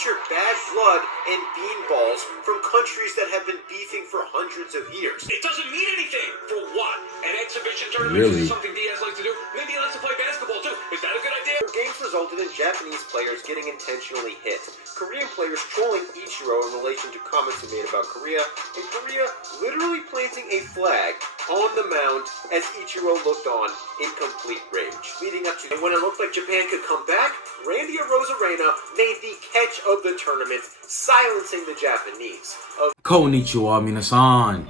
feature bad blood and beanballs from countries that have been beefing for hundreds of years. It doesn't mean anything. For what? An exhibition tournament is something Diaz likes to do? Maybe he likes to play basketball too. Is that a good idea? The games resulted in Japanese players getting intentionally hit, Korean players trolling Ichiro in relation to comments he made about Korea, and Korea literally planting a flag on the mound as Ichiro looked on in complete rage. Leading up to, and when it looked like Japan could come back, Randy Arozarena made the catch of the tournament, silencing the Japanese. Konnichiwa minasan,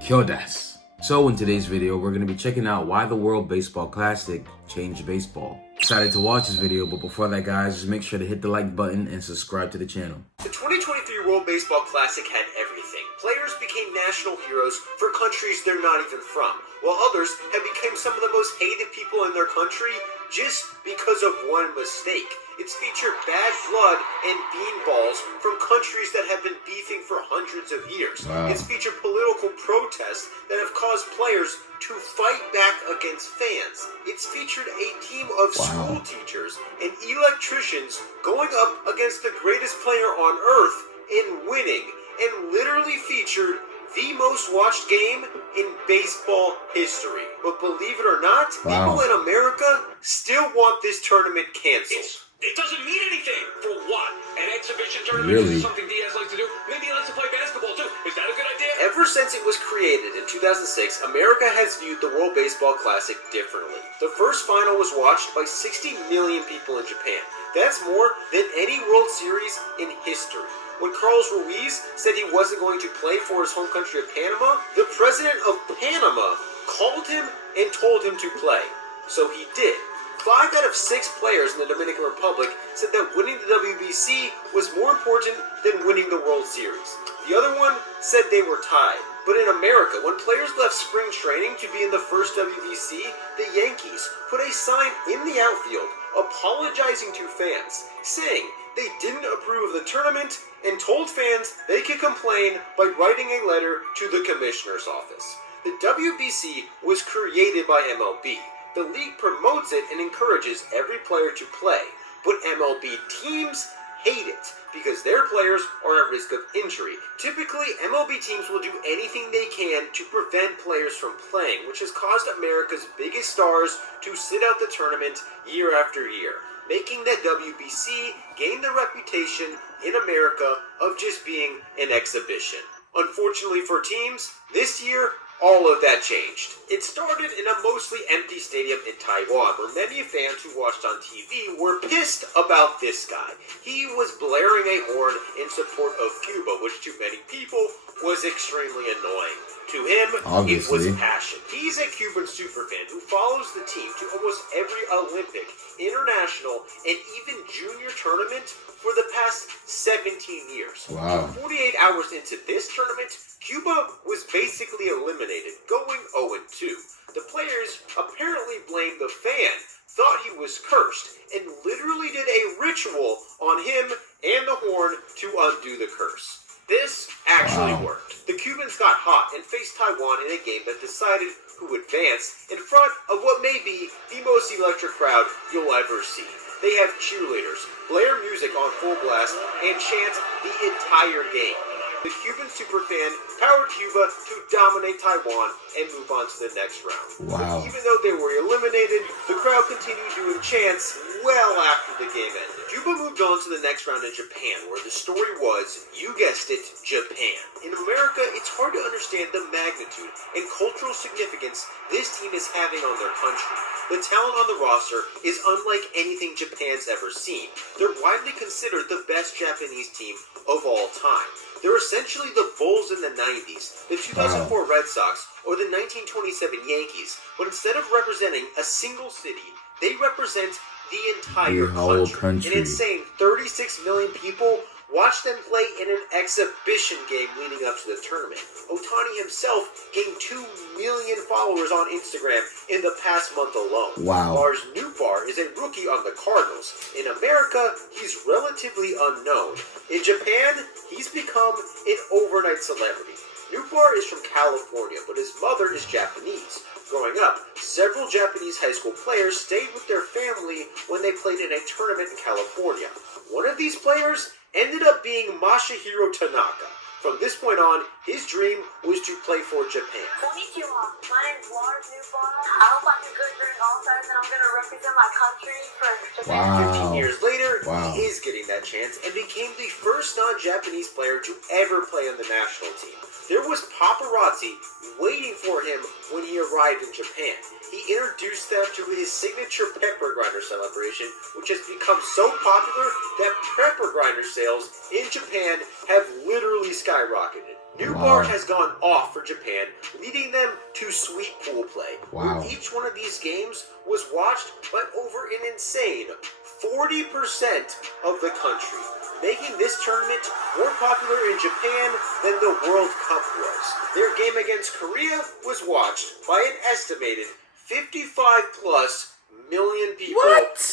kyo desu. So in today's video, we're going to be checking out why the World Baseball Classic changed baseball. Excited to watch this video, but before that guys, just make sure to hit the like button and subscribe to the channel. The 2023 World Baseball Classic had everything. Players became national heroes for countries they're not even from, while others have become some of the most hated people in their country just because of one mistake. It's featured bad blood and beanballs from countries that have been beefing for hundreds of years. Wow. It's featured political protests that have caused players to fight back against fans. It's featured a team of school teachers and electricians going up against the greatest player on earth and winning, and literally featured the most watched game in baseball history. But believe it or not, people in America still want this tournament canceled. It doesn't mean anything. For what? An exhibition tournament is something Diaz likes to do? Maybe he likes to play basketball too. Is that a good idea? Ever since it was created in 2006, America has viewed the World Baseball Classic differently. The first final was watched by 60 million people in Japan. That's more than any World Series in history. When Carlos Ruiz said he wasn't going to play for his home country of Panama, the president of Panama called him and told him to play. So he did. 5 out of 6 players in the Dominican Republic said that winning the WBC was more important than winning the World Series. The other one said they were tied. But in America, when players left spring training to be in the first WBC, the Yankees put a sign in the outfield apologizing to fans, saying they didn't approve of the tournament and told fans they could complain by writing a letter to the commissioner's office. The WBC was created by MLB. The league promotes it and encourages every player to play, but MLB teams hate it because their players are at risk of injury. Typically, MLB teams will do anything they can to prevent players from playing, which has caused America's biggest stars to sit out the tournament year after year, making the WBC gain the reputation in America of just being an exhibition. Unfortunately for teams, this year, all of that changed. It started in a mostly empty stadium in Taiwan, where many fans who watched on TV were pissed about this guy. He was blaring a horn in support of Cuba, which to many people was extremely annoying. To him, it was passion. He's a Cuban superfan who follows the team to almost every Olympic, international, and even junior tournament for the past 17 years. Wow. 48 hours into this tournament, Cuba was basically eliminated, going 0-2. The players apparently blamed the fan, thought he was cursed, and literally did a ritual on him and the horn to undo the curse. This actually worked. The Cubans got hot and faced Taiwan in a game that decided who advanced in front of what may be the most electric crowd you'll ever see. They have cheerleaders, blare music on full blast, and chant the entire game. The Cuban superfan powered Cuba to dominate Taiwan and move on to the next round. Wow. Even though they were eliminated, the crowd continued doing chants well after the game ended. Cuba moved on to the next round in Japan, where the story was, you guessed it, Japan. In America, it's hard to understand the magnitude and cultural significance this team is having on their country. The talent on the roster is unlike anything Japan's ever seen. They're widely considered the best Japanese team of all time. They're essentially the Bulls in the 90s, the 2004 Red Sox, or the 1927 Yankees, but instead of representing a single city, they represent the entire country. An insane 36 million people watched them play in an exhibition game leading up to the tournament. Ohtani himself gained 2 million followers on Instagram in the past month alone. Wow. Lars Nootbaar is a rookie on the Cardinals. In America, he's relatively unknown. In Japan, he's become an overnight celebrity. Nootbaar is from California, but his mother is Japanese. Growing up, several Japanese high school players stayed with their family when they played in a tournament in California. One of these players ended up being Masahiro Tanaka. From this point on, his dream was to play for Japan. Konnichiwa. My name's Lars Newbar. I hope I do good during All-Stars and I'm going to represent my country for Japan. Wow. 15 years later, Wow. he is getting that chance and became the first non-Japanese player to ever play on the national team. There was paparazzi waiting for him when he arrived in Japan. He introduced them to his signature pepper grinder celebration, which has become so popular that pepper grinder sales in Japan have literally skyrocketed. New Bar has gone off for Japan, leading them to sweet pool play. Wow. Each one of these games was watched by over an insane 40% of the country, making this tournament more popular in Japan than the World Cup was. Their game against Korea was watched by an estimated 55 plus million people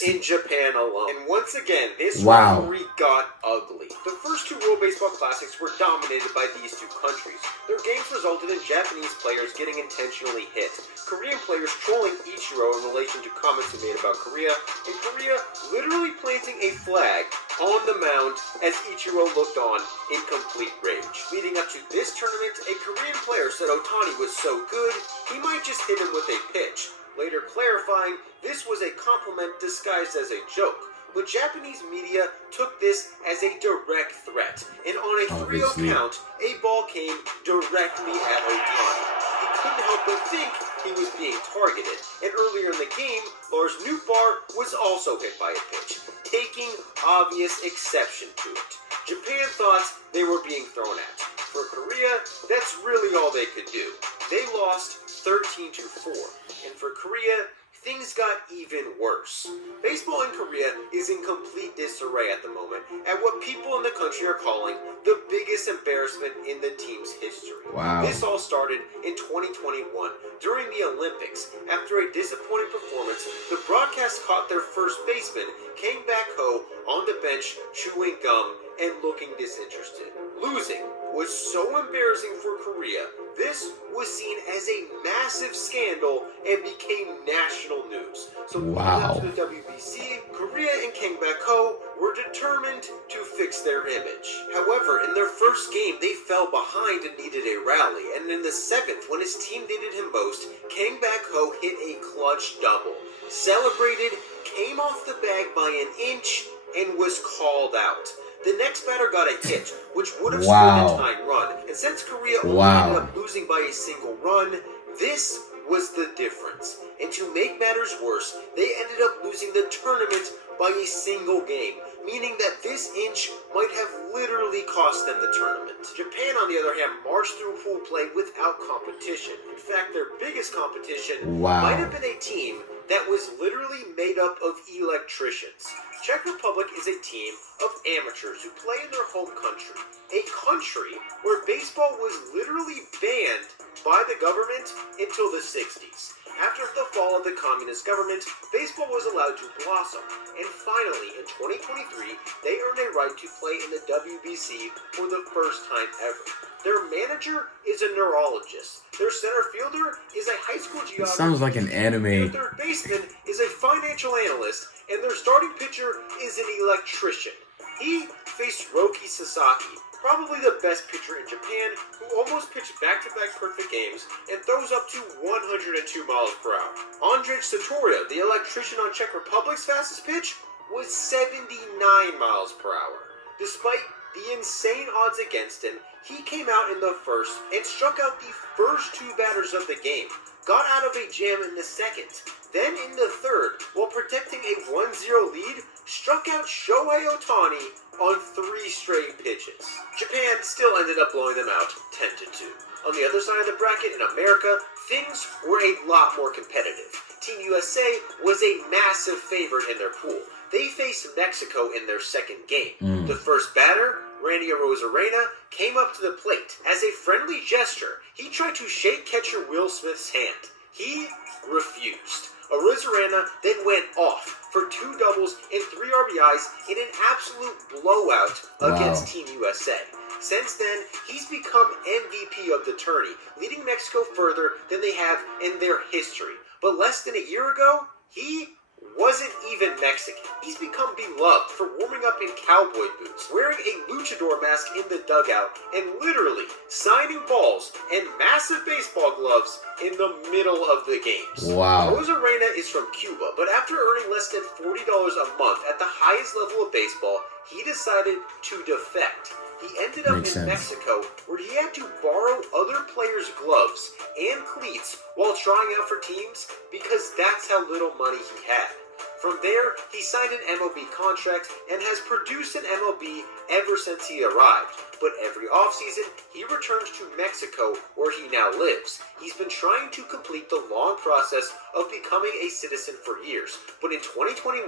in Japan alone. And once again, this rivalry got ugly. The first two World Baseball Classics were dominated by these two countries. Their games resulted in Japanese players getting intentionally hit, Korean players trolling Ichiro in relation to comments he made about Korea, and Korea literally planting a flag on the mound as Ichiro looked on in complete rage. Leading up to this tournament, a Korean player said Ohtani was so good, he might just hit him with a pitch, later clarifying this was a compliment disguised as a joke. But Japanese media took this as a direct threat, and on a 3-0 count, a ball came directly at Ohtani. He couldn't help but think he was being targeted, and earlier in the game, Lars Nootbaar was also hit by a pitch, taking obvious exception to it. Japan thought they were being thrown at. For Korea, that's really all they could do. They lost 13-4, and for Korea, things got even worse. Baseball in Korea is in complete disarray at the moment at what people in the country are calling the biggest embarrassment in the team's history. Wow. This all started in 2021 during the Olympics. After a disappointing performance, the broadcast caught their first baseman, Kang Bak-ho, on the bench chewing gum and looking disinterested. Losing was so embarrassing for Korea, this was seen as a massive scandal and became national news. So leading up to the WBC, Korea and Kang Bak-ho were determined to fix their image. However, in their first game, they fell behind and needed a rally. And in the seventh, when his team needed him most, Kang Bak-ho hit a clutch double, celebrated, came off the bag by an inch, and was called out. The next batter got a hit, which would have scored a tying run. And since Korea only ended up losing by a single run, this was the difference. And to make matters worse, they ended up losing the tournament by a single game, meaning that this inch might have literally cost them the tournament. Japan, on the other hand, marched through pool play without competition. In fact, their biggest competition might have been a team that was literally made up of electricians. Czech Republic is a team of amateurs who play in their home country, a country where baseball was literally banned by the government until the 60s. After the fall of the communist government, baseball was allowed to blossom, and finally, in 2023, they earned a right to play in the WBC for the first time ever. Their manager is a neurologist. Their center fielder is a high school geography. Sounds like an anime. Their third baseman is a financial analyst, and their starting pitcher is an electrician. He faced Roki Sasaki, probably the best pitcher in Japan, who almost pitched back-to-back perfect games and throws up to 102 miles per hour. Andrej Satoria, the electrician on Czech Republic's fastest pitch, was 79 miles per hour. Despite the insane odds against him, he came out in the first and struck out the first two batters of the game, got out of a jam in the second, then in the third, while protecting a 1-0 lead, struck out Shohei Ohtani on 3 straight pitches. Japan still ended up blowing them out 10-2. On the other side of the bracket in America, things were a lot more competitive. Team USA was a massive favorite in their pool. They faced Mexico in their second game. The first batter, Randy Arozarena, came up to the plate. As a friendly gesture, he tried to shake catcher Will Smith's hand. He refused. Arozarena then went off for 2 doubles and 3 RBIs in an absolute blowout against Team USA. Since then, he's become MVP of the tourney, leading Mexico further than they have in their history. But less than a year ago, he wasn't even Mexican. He's become beloved for warming up in cowboy boots, wearing a luchador mask in the dugout, and literally signing balls and massive baseball gloves in the middle of the games. Wow. Rosarena is from Cuba, but after earning less than $40 a month at the highest level of baseball, he decided to defect. He ended up in Mexico, where he had to borrow other players' gloves and cleats while trying out for teams because that's how little money he had. From there, he signed an MLB contract and has produced an MLB ever since he arrived. But every offseason, he returns to Mexico, where he now lives. He's been trying to complete the long process of becoming a citizen for years. But in 2021,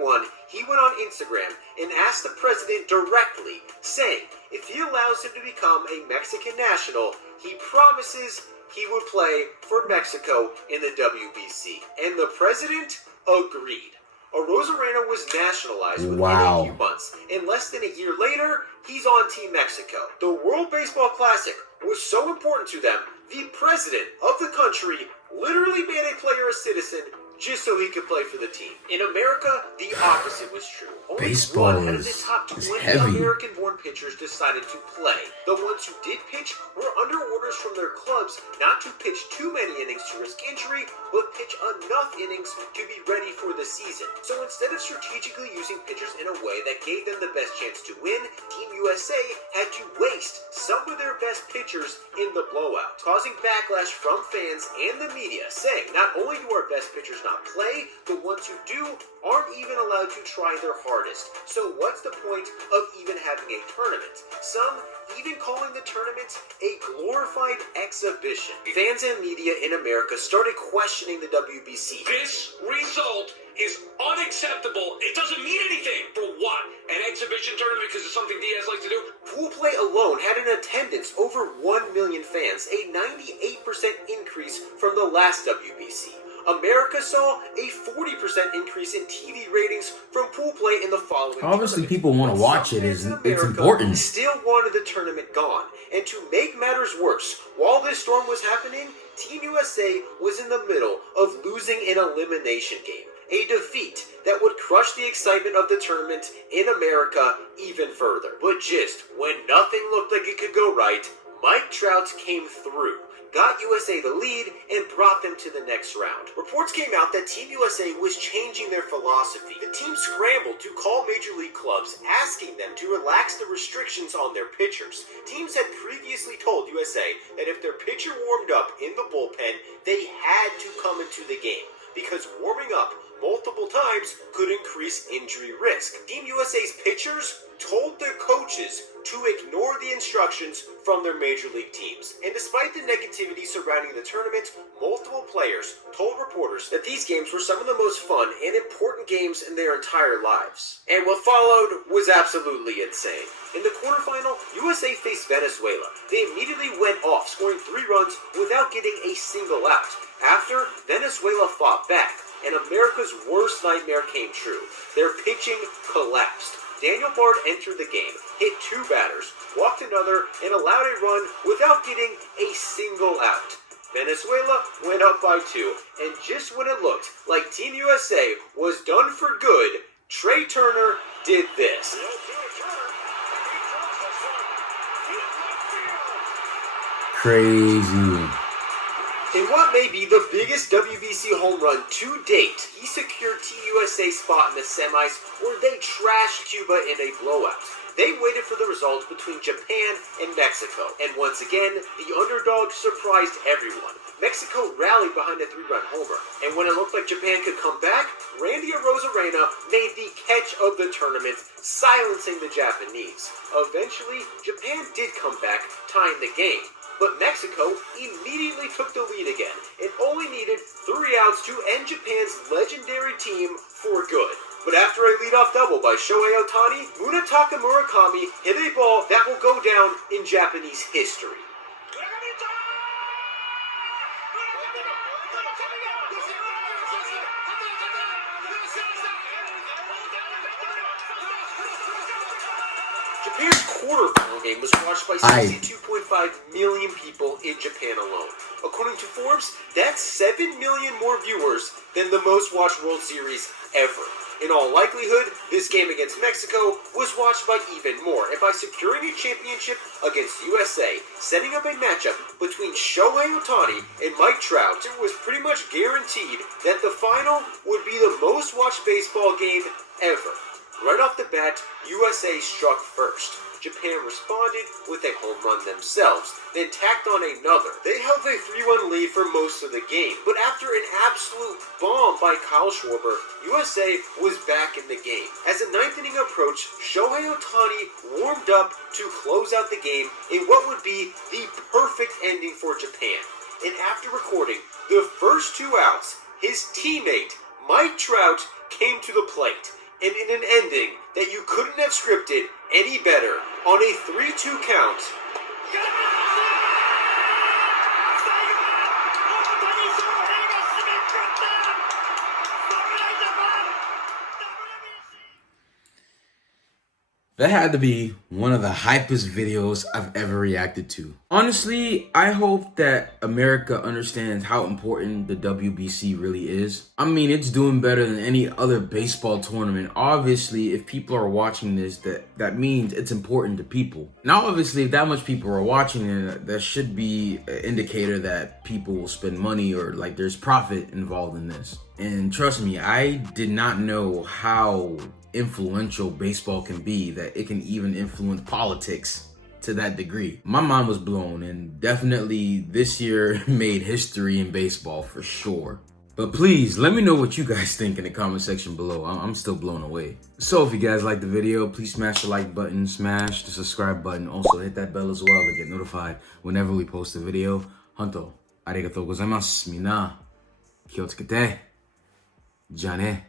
he went on Instagram and asked the president directly, saying if he allows him to become a Mexican national, he promises he would play for Mexico in the WBC. And the president agreed. Rosarena was nationalized within a few months, and less than a year later, he's on Team Mexico. The World Baseball Classic was so important to them, the president of the country literally made a player a citizen just so he could play for the team. In America, the opposite was true. Only Baseball one out of the is top 20 heavy. American-born pitchers decided to play. The ones who did pitch were under orders from their clubs not to pitch too many innings to risk injury, but pitch enough innings to be ready for the season. So instead of strategically using pitchers in a way that gave them the best chance to win, Team USA had to waste some of their best pitchers in the blowout, causing backlash from fans and the media, saying not only do our best pitchers not play, the ones who do aren't even allowed to try their hardest. So what's the point of even having a tournament? Some even calling the tournament a glorified exhibition. Fans and media in America started questioning the WBC. This result is unacceptable. It doesn't mean anything. For what? An exhibition tournament because it's something Diaz likes to do? Pool play alone had an attendance over 1 million fans, a 98% increase from the last WBC. America saw a 40% increase in TV ratings from pool play in the following Obviously, tournament. people want to watch it. It's important. Still wanted the tournament gone. And to make matters worse, while this storm was happening, Team USA was in the middle of losing an elimination game. A defeat that would crush the excitement of the tournament in America even further. But just when nothing looked like it could go right, Mike Trout came through, got USA the lead, and brought them to the next round. Reports came out that Team USA was changing their philosophy. The team scrambled to call major league clubs, asking them to relax the restrictions on their pitchers. Teams had previously told USA that if their pitcher warmed up in the bullpen, they had to come into the game, because warming up multiple times could increase injury risk. Team USA's pitchers told their coaches to ignore the instructions from their major league teams. And despite the negativity surrounding the tournament, multiple players told reporters that these games were some of the most fun and important games in their entire lives. And what followed was absolutely insane. In the quarterfinal, USA faced Venezuela. They immediately went off, scoring 3 runs without getting a single out. After, Venezuela fought back, and America's worst nightmare came true. Their pitching collapsed. Daniel Bard entered the game, hit 2 batters, walked another, and allowed a run without getting a single out. Venezuela went up by 2, and just when it looked like Team USA was done for good, Trey Turner did this. Crazy. In what may be the biggest WBC home run to date, he secured Team USA's spot in the semis, where they trashed Cuba in a blowout. They waited for the results between Japan and Mexico, and once again, the underdog surprised everyone. Mexico rallied behind a 3-run homer, and when it looked like Japan could come back, Randy Arozarena made the catch of the tournament, silencing the Japanese. Eventually, Japan did come back, tying the game. But Mexico immediately took the lead again, and only needed 3 outs to end Japan's legendary team for good. But after a leadoff double by Shohei Ohtani, Munetaka Murakami hit a ball that will go down in Japanese history. Japan's quarterfinal game was watched by Aye. 62.5 million people in Japan alone. According to Forbes, that's 7 million more viewers than the most watched World Series ever. In all likelihood, this game against Mexico was watched by even more, and by securing a championship against USA, setting up a matchup between Shohei Ohtani and Mike Trout, it was pretty much guaranteed that the final would be the most watched baseball game ever. Right off the bat, USA struck first. Japan responded with a home run themselves, then tacked on another. They held a 3-1 lead for most of the game, but after an absolute bomb by Kyle Schwarber, USA was back in the game. As the ninth inning approached, Shohei Ohtani warmed up to close out the game in what would be the perfect ending for Japan. And after recording the first 2 outs, his teammate, Mike Trout, came to the plate. And in an ending that you couldn't have scripted any better, on a 3-2 count, that had to be one of the hypest videos I've ever reacted to. Honestly, I hope that America understands how important the WBC really is. I mean, it's doing better than any other baseball tournament. Obviously, if people are watching this, that means it's important to people. Now, obviously, if that much people are watching it, that should be an indicator that people will spend money or like there's profit involved in this. And trust me, I did not know how influential baseball can be, that it can even influence politics to that degree. My mind was blown, and definitely this year made history in baseball for sure. But please let me know what you guys think in the comment section below. I'm still blown away. So if you guys like the video, please smash the like button, smash the subscribe button, also hit that bell as well to get notified whenever we post a video. Honto, arigatou gozaimasu. Mina, kiyotsukete. Ja ne.